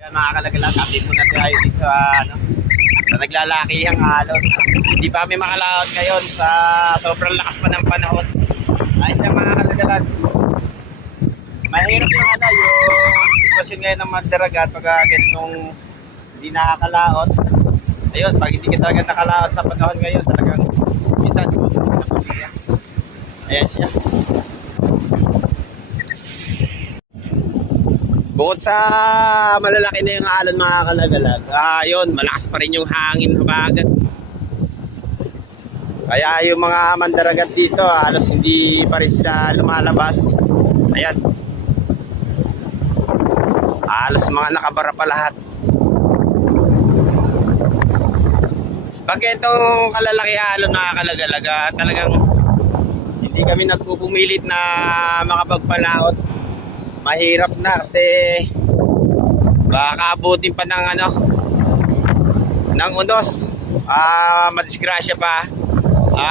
Kaya nakakalagalag, update muna tayo dito sa, sa naglalakihang alon. Hindi pa kami makalaot ngayon sa sobrang lakas pa ng panahon. Ayos siya mga kalagalag. Mahirap yung yung sitwasyon ngayon ng mandaragat pag ganitong hindi nakakalaot. Ayun, pag hindi ka talaga nakalaot sa panahon ngayon, talagang minsan gusto na pamilya. Ayan siya. Bukod sa malalaki na yung alon mga kalagalag, yun, malakas pa rin yung hangin habagat. Kaya yung mga mandaragat dito, halos hindi pa rin sila lumalabas. Ayan. Halos mga nakabara pa lahat. Pag itong kalalaki alon mga kalagalag, talagang hindi kami nagpupumilit na makapagpalaot. Mahirap na kasi baka abutin pa ng ng unos, madisgrasya pa,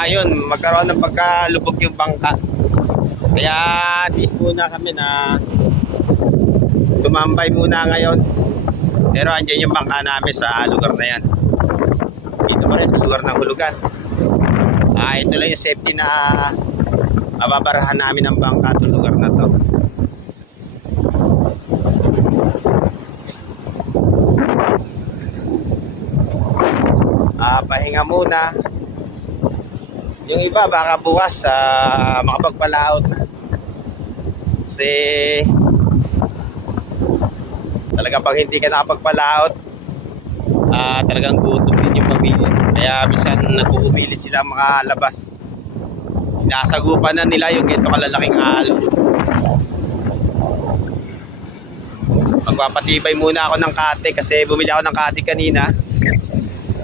yun, magkaroon ng pagkalubog yung bangka. Kaya dis muna kami na tumambay muna ngayon, pero andyan yung bangka namin sa lugar na yan, dito pa rin sa lugar ng hulugan. Ito lang yung safety na mababarahan namin ng bangka itong lugar na to. Pahinga muna. Yung iba baka bukas makapagpalaot na. Kasi talagang pag hindi ka nakapagpalaot, talagang gutom din yung pamilya. Kaya minsan nagpupumili sila makalabas. Sinasagupan na nila yung ganito kalalaking alon. Magpapatibay muna ako ng kate kasi bumili ako ng kate kanina.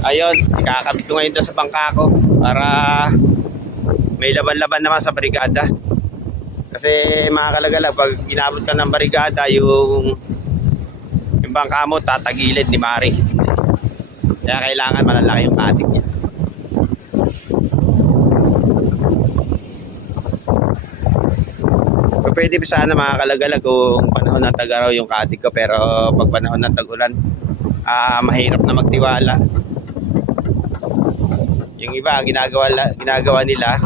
Ayun, ikakabit ko ngayon doon sa bangka ko para may laban-laban naman sa barikada. Kasi mga kalagalag, pag ginabot ka ng barikada, yung bangka mo tatagilid ni Mari. Kaya kailangan malalaki yung katik niya. Pwede pa sana mga kalagalag kung panahon ng tag-araw yung katik ko, pero pag panahon ng tag-ulan, mahirap na magtiwala. Yung iba ginagawa nila,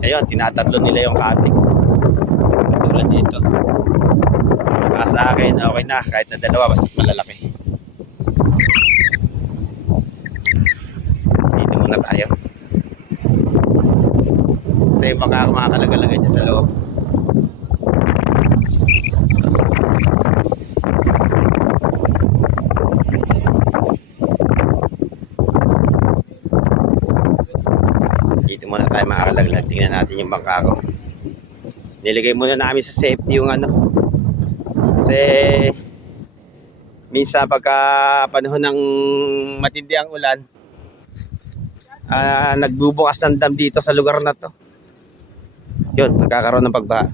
ayun, tinatatlo nila yung katik. Katulad dito. Sa akin okay na kahit na dalawa basta malalaki. Dito muna tayo kasi baka makakalagalagan dyan sa loob. Dito muna tayo makakalaglag. Tingnan natin yung bangka ko. Niligay muna namin sa safety yung kasi minsan pagka panahon ng matindi ang ulan, nagbubukas ng dam dito sa lugar na to. Yun, nagkakaroon ng pagbaha.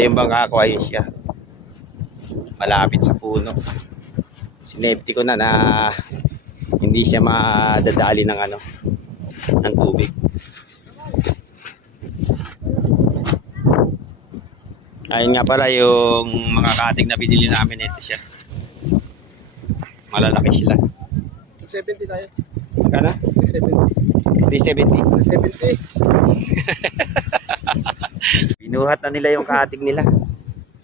Yung bangka ko ayun siya, malapit sa puno. Sinafety ko na hindi siya madadali ng ng tubig. Ayun nga pala yung mga katig na binili namin, ito siya. Malalaki sila. 70 tayo. Magkano? 70. 370. 70. Binuhat na nila yung katig nila.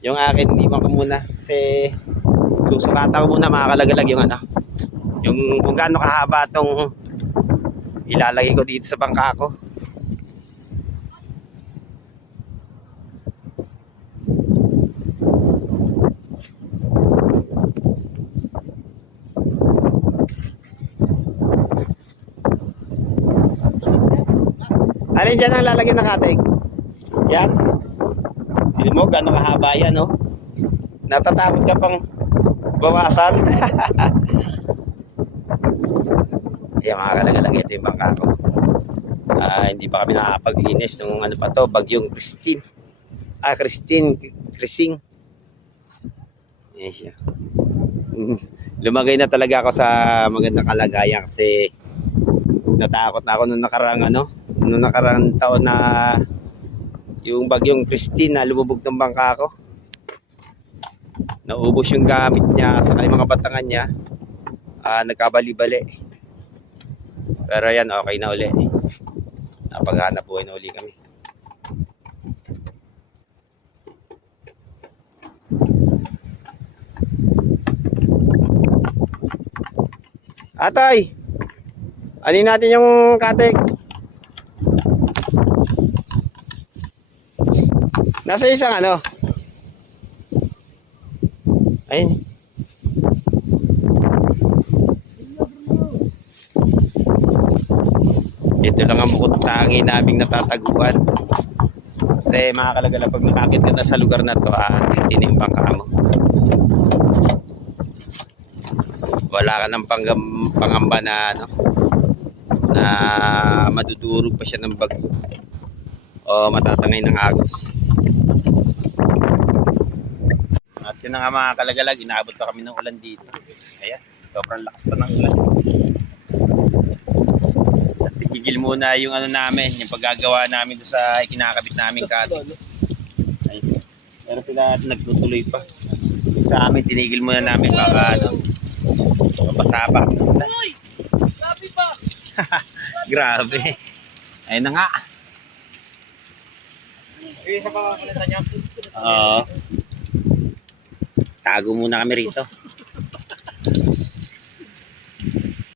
Yung akin, hindi ko muna. Kasi susukatan ko muna makakalagalag yung yung kung gaano kahaba itong ilalagay ko dito sa bangka ko. Alin dyan ang lalagyan ng katig? Yan. Hindi mo gano'ng kahaba yan, no? Natatakot ka pang bawasan. Yan mga kalagalag, ito yung bangka ko. Hindi pa kami nakapag-linis nung pa to, bagyong Christine. Christine. Yan siya. Lumagay na talaga ako sa magandang kalagayan kasi natakot na ako nung nakarang taon na yung bagyong Christine na lumubog ng bangka ko. naubos yung gamit niya sa yung mga batangan niya. Nagkabali-bali. Pero yan, okay na uli. Napaghanap buhay na uli kami. Atay! Anin natin yung katek. Nasa isang ano? Ayun. Ito lang ang bukod tangi naming natataguan. Kasi mga kalagala, pag nakakit ka na sa lugar na to, sintin yung bangka mo. Wala ka ng pangamba na ano, na madudurog pa siya ng bagyo o matatangay ng agos. At yun na nga mga kalagalag, inaabot pa kami ng ulan dito. Ayan, sobrang lakas pa ng ulan. At tigil muna yung ano namin, yung paggagawa namin doon sa kinakabit namin katik. Ayun. Pero sila nagtutuloy pa. Sa amin, tinigil muna namin baka ano, mabasa pa. Uy! Grabe pa! Grabe. Ayun na nga. Isa pa kakalita niya. Oo. Tago muna kami rito.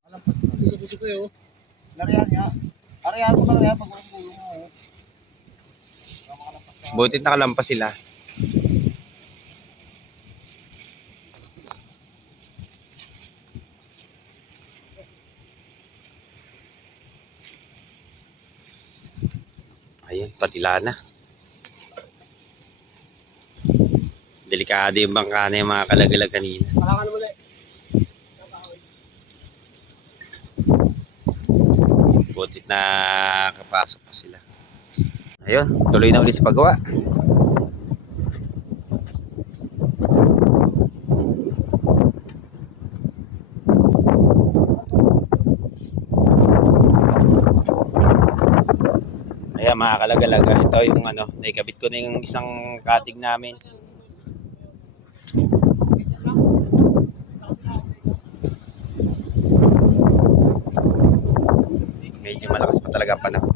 Alam pa, gusto ko yun. Lariyan niya. Ariyan ko talaga pag ulong mo. Butit nakalampas sila. Ayun, patila na. Delikado yung bangka na yung mga kalagalag kanina. Kalakan mo ulit. Butit na kapasok pa sila. Ayun, tuloy na ulit sa paggawa. Ayan mga kalagalaga, ito yung ano, naikabit ko na yung isang katig namin. Medyo malakas pa talaga panahon.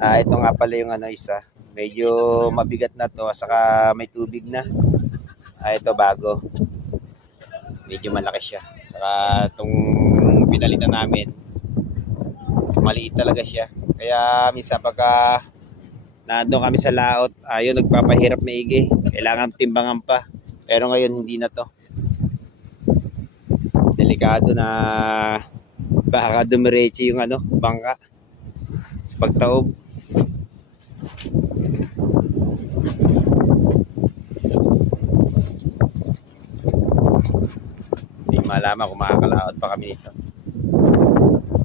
Ito nga pala yung ano isa. Medyo mabigat na to, saka may tubig na. Ito bago. Medyo malaki siya. Saka itong pinalitan namin, maliit talaga siya. Kaya minsan pagka nandun kami sa laot, ayun, nagpapahirap maigi. Kailangan timbangan pa. Pero ngayon hindi na to. Delikado na baka dumiretso yung ano, bangka sa pagtaob. Hindi malaman kung makakalaot pa kami nito.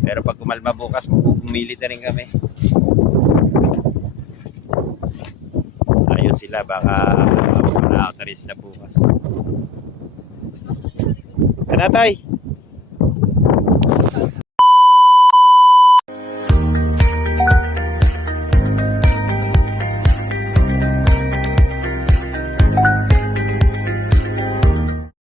Pero pag kumalma bukas, pumilit na rin kami. Ayun sila, baka makakalaot na rin sila bukas. Ano tay?